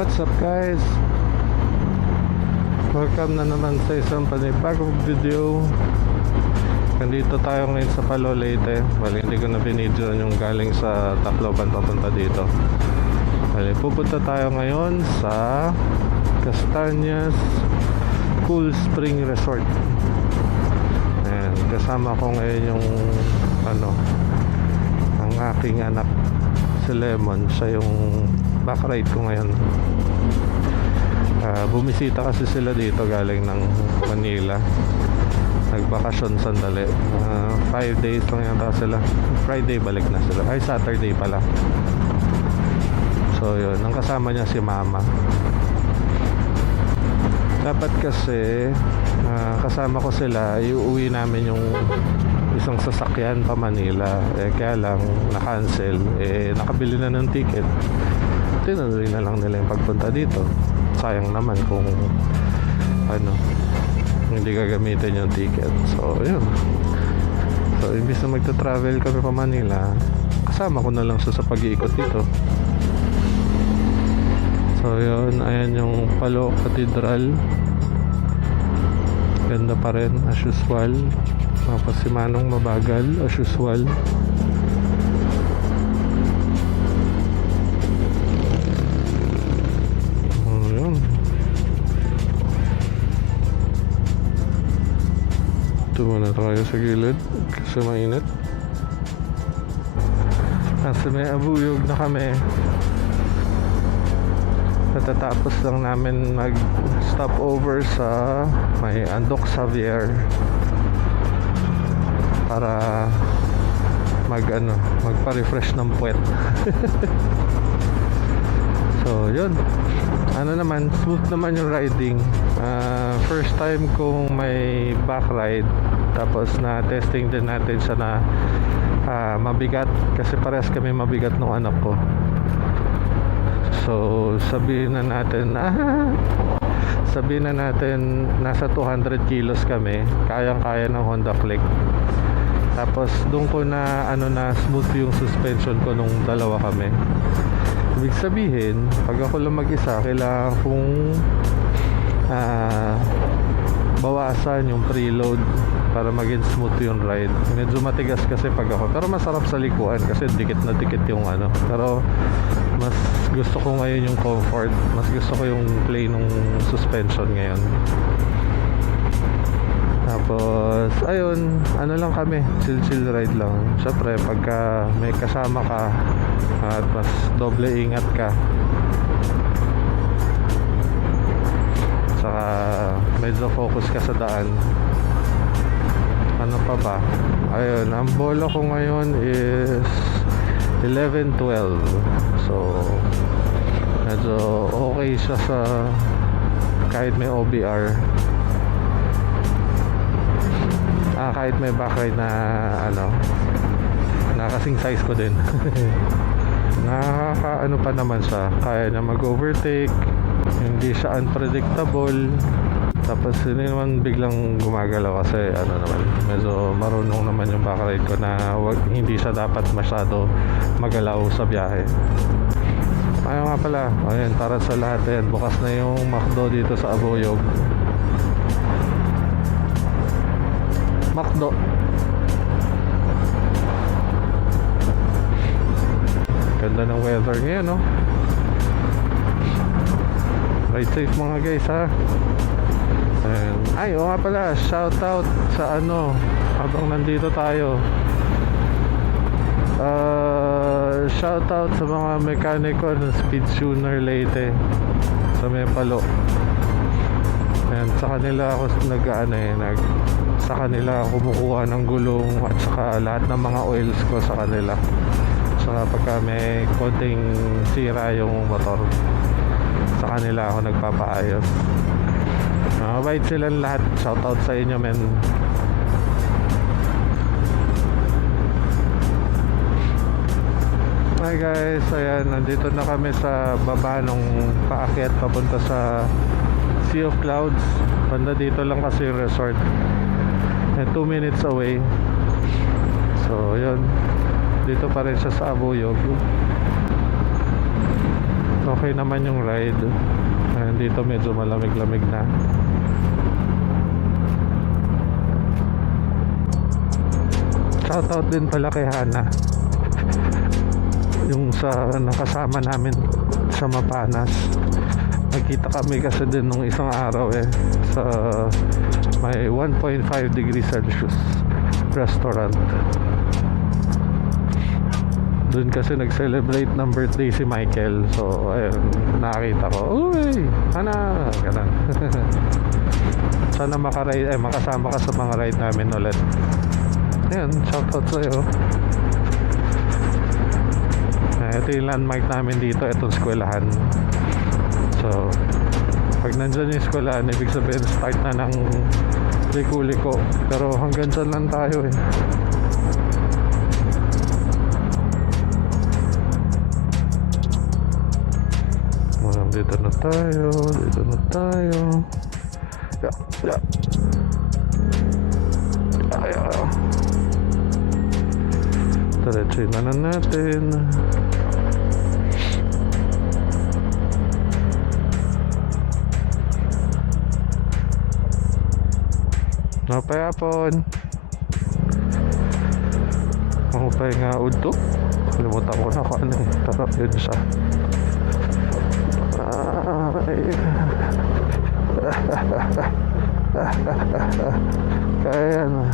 What's up guys? Welcome na naman sa isang panibagong video. Nandito tayo ngayon sa Palo Leyte. Bali hindi ko na binidyo yung galing sa Tacloban papunta dito. Bali pupunta tayo ngayon sa Castañas Cool Spring Resort. Ayan, kasama ko ngayon yung ang aking anak si Lemon. Siya yung backride ko ngayon. Bumisita kasi sila dito galing ng Manila. Nagbakasyon sandali. 5 days lang yata sila. Friday balik na sila. Ay, Saturday pala. So yun, ang kasama niya si Mama. Dapat kasi kasama ko sila, iuwi namin yung isang sasakyan pa Manila. Kaya lang na-cancel. Nakabili na ng ticket. Tinuloy na lang nila yung pagpunta dito. Sayang naman kung hindi gagamitin yung ticket. So yun. So imbis na magta-travel kami pa Manila, kasama ko na lang siya sa pag-iikot dito. So yun, ayan yung Palo Cathedral. Ganda pa rin as usual. Tapos si Manong mabagal as usual. Yun. Ito muna tayo sa gilid kasi mainit. Kasi may abuyog na kami. Natatapos lang namin mag-stop over sa may Andok Xavier para magpa-refresh ng puwet. So yun, smooth naman yung riding. First time kong may back ride, tapos na testing din natin siya na mabigat kasi parehas kami mabigat ng anak ko. So sabihin na natin nasa 200 kilos kami, kayang-kaya ng Honda Click. Tapos doon ko na smooth yung suspension ko nung dalawa kami. Ibig sabihin, pag ako lang mag-isa, kailangan kong bawasan yung preload para maging smooth yung ride. Medyo matigas kasi pag ako, pero masarap sa likuan kasi dikit na dikit yung pero mas gusto ko ngayon yung comfort. Mas gusto ko yung play nung suspension ngayon. Tapos ayun, lang kami, chill ride lang. Syempre pagka may kasama ka at mas doble ingat ka, saka medyo focus ka sa daan. Ano pa ba? Ayun, ang bola ko ngayon is 11-12. So medyo okay siya sa kahit may OBR. Kahit may backride na kasing size ko din. Pa naman siya, kaya na mag-overtake, hindi siya unpredictable. Tapos hindi naman biglang gumagalaw kasi medyo marunong naman yung backride ko na hindi siya dapat masyado magalaw sa biyahe. Ayaw nga pala, ayun, para sa lahat yan, bukas na yung McDo dito sa Abuyog. McDo. Ganda ng weather ngayon, no? Ride safe mga guys, ha? Ayan. Ay, nga pala, shout out sa habang nandito tayo. Shout out sa mga mekaniko ng Speed Tuner Leyte sa may Palo. Ayan, sa kanila ako sa kanila kumukuha ng gulong at saka lahat ng mga oils ko sa kanila. Saka pagka may konting sira yung motor, sa kanila ako nagpapaayos. Mabait silang lahat. Shout out sa inyo, men. Hi guys, ayan, nandito na kami sa baba nung paakyat papunta sa Sea of Clouds. Banda dito lang kasi yung resort. 2 minutes away. So yun, dito pa rin siya sa Abuyog. okay naman yung ride. Ayan, dito medyo malamig-lamig na. Shoutout din pala kay Hana, yung sa nakasama namin sa Mapanas. Nagkita kami kasi din nung isang araw sa may 1.5 degrees Celsius restaurant. Doon kasi nag-celebrate ng birthday si Michael. So ayun, nakita ko, uy, Hana, ganun. Sana makasama ka sa mga ride namin ulit. Ayan, shoutout sa'yo. Ito yung landmark namin dito, itong eskwelahan. So pag nandyan yung eskwelahan, ibig sabihin start na ng Liko-Liko. Pero hanggang dyan lang tayo dito na tayo. Yeah. Diretso na natin. Napayapon. Mahupay nga udto. Kalimutan ko na kung ano Pero yun siya. Kaya na.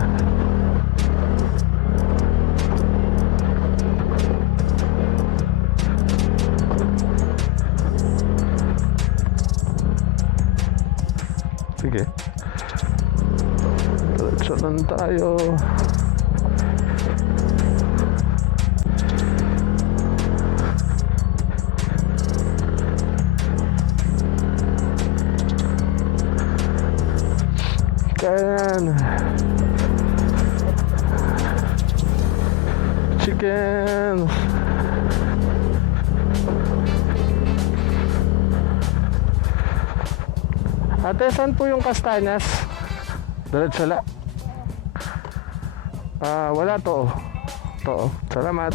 Sige. Diretso lang tayo. Ayan. Chicken. Ate, saan po yung Castañas? Diretso lang. Wala to. Salamat.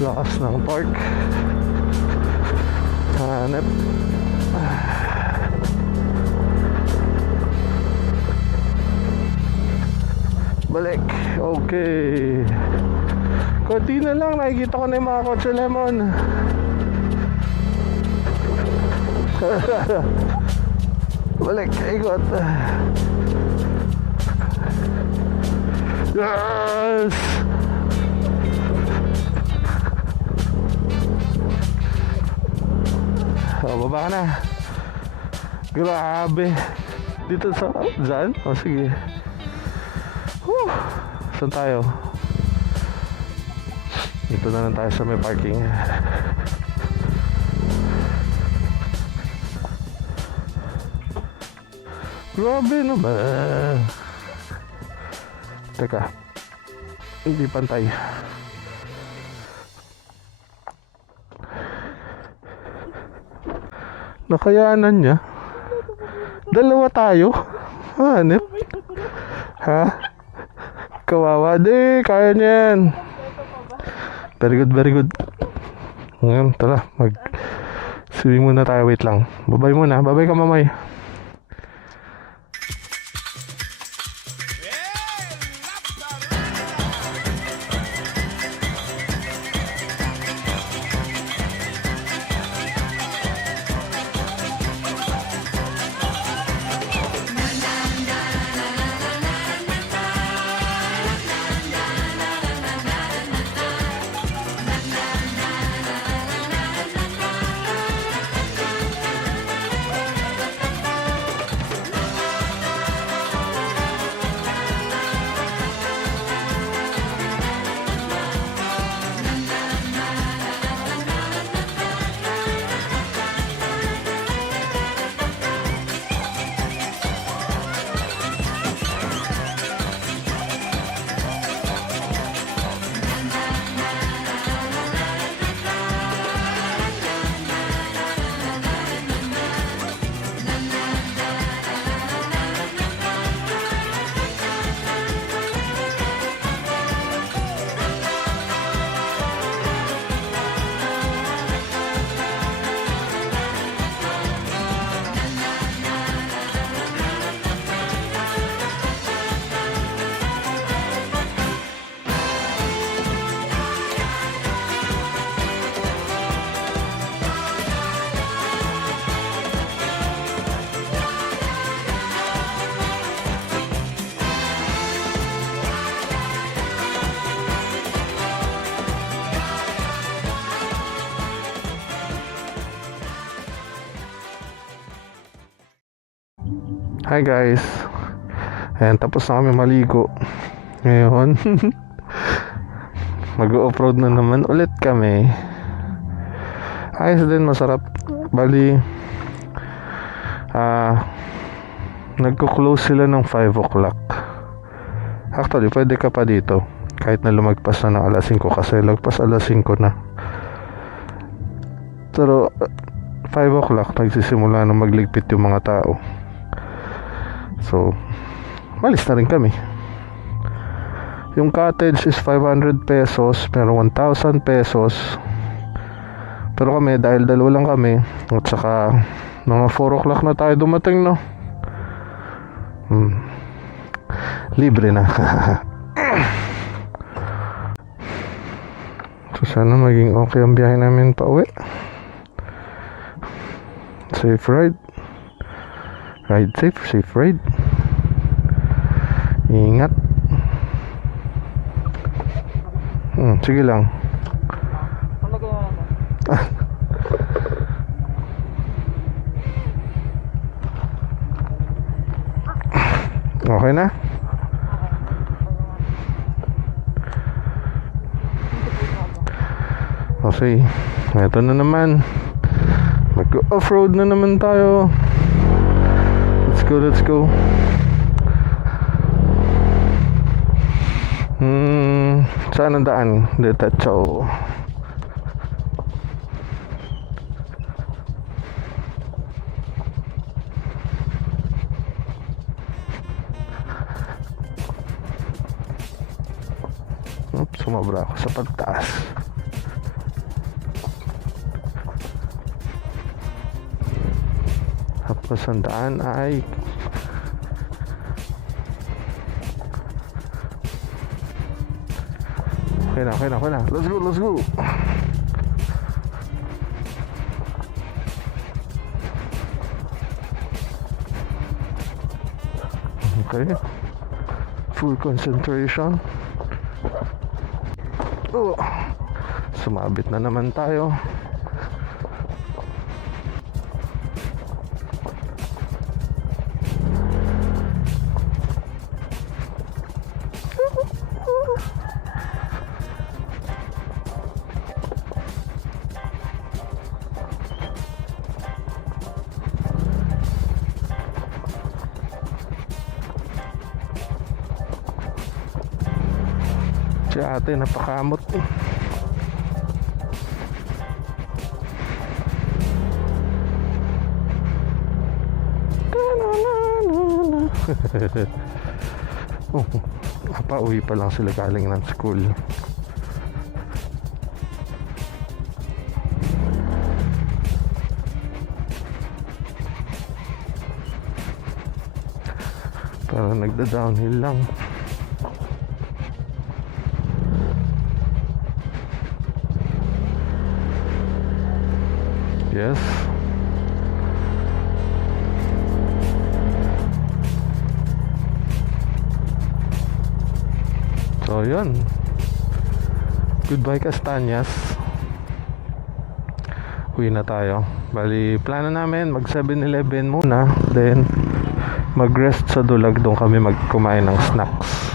Lakas ng park. Hanep. Balik. Okay. Konti na lang. Nakikita ko na yung mga kotse lemon. Balik. Ikot. Yes! Baba ka na. Grabe. Dito sa dyan? Sige. Saan tayo? Dito na lang tayo sa may parking. Grabe naman. Teka. Hindi pantay. Nakayanan niya. Dalawa tayo. Hanep. Ha? Kawawa. Di, kaya niyan. Very good. Ngayon, tara. Swimming muna tayo. Wait lang. Babay muna. Babay ka, mamay. Hi guys. Ayan, tapos na kami maligo. Ngayon mag-off-road na naman ulit kami. Ayos din, masarap. Bali nagko-close sila ng 5 o'clock. Actually, pwede ka pa dito kahit na lumagpas na ng alas 5 kasi lagpas alas 5 na. Pero 5 o'clock nagsisimula na magligpit yung mga tao. So, malis na rin kami. Yung cottage is 500 pesos, pero 1,000 pesos. Pero kami, dahil dalawa lang kami, at saka mga 4 o'clock na tayo dumating, no? Libre na. So, sana maging okay ang biyahe namin pa uwi. Safe ride. Ride safe, safe ride. Ingat. Sige lang. Okay na? Okay, ito na naman. Mag-off-road na naman tayo. Let's go, let's go. Saan ang daan? Detacho. Oops, sumabra ako sa pagtaas. Tapos ang daan ay okay na. Let's go. Okay. Full concentration. Sumabit na naman tayo. Si ate napakamot. Pauwi pa lang sila galing ng school. Pero nagda-downhill lang. Yes. So yun. Goodbye Castañas. Uwi na tayo. Bali, plano namin mag 7-Eleven muna, then mag-rest sa Dulag. Doon kami magkumain ng snacks.